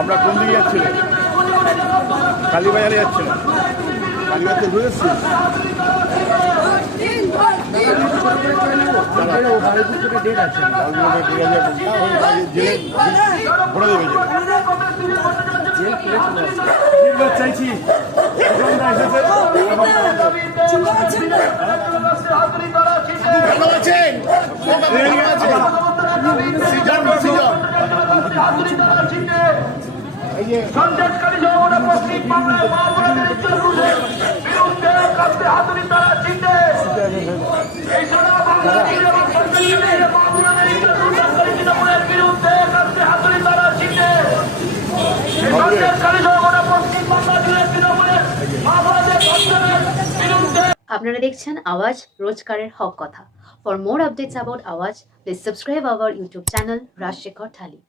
আমরা কোন দিকে যাচ্ছিলেন? কালীবাজারে যাচ্ছিলেন? কালীবাজারে ঘুরে এসেছি। চাইছি সন্দেশকারী যমুনা পশ্চিম বাংলায় মহাপুরাণের বিরুদ্ধে কাঁপতে হাতুড়ি তারা চিনতে এই সোনা বাংলা মহাপুরাণের বিরুদ্ধে কাঁপতে হাতুড়ি তারা চিনতে সন্দেশকারী যমুনা পশ্চিম বাংলা জুড়ে তৃণমূলের মহাপুরাণের বিরুদ্ধে। আপনারা দেখছেন আওয়াজ, রোজকারের হক কথা। For more updates about Awaaz, please subscribe our YouTube channel Rajshekhar thali.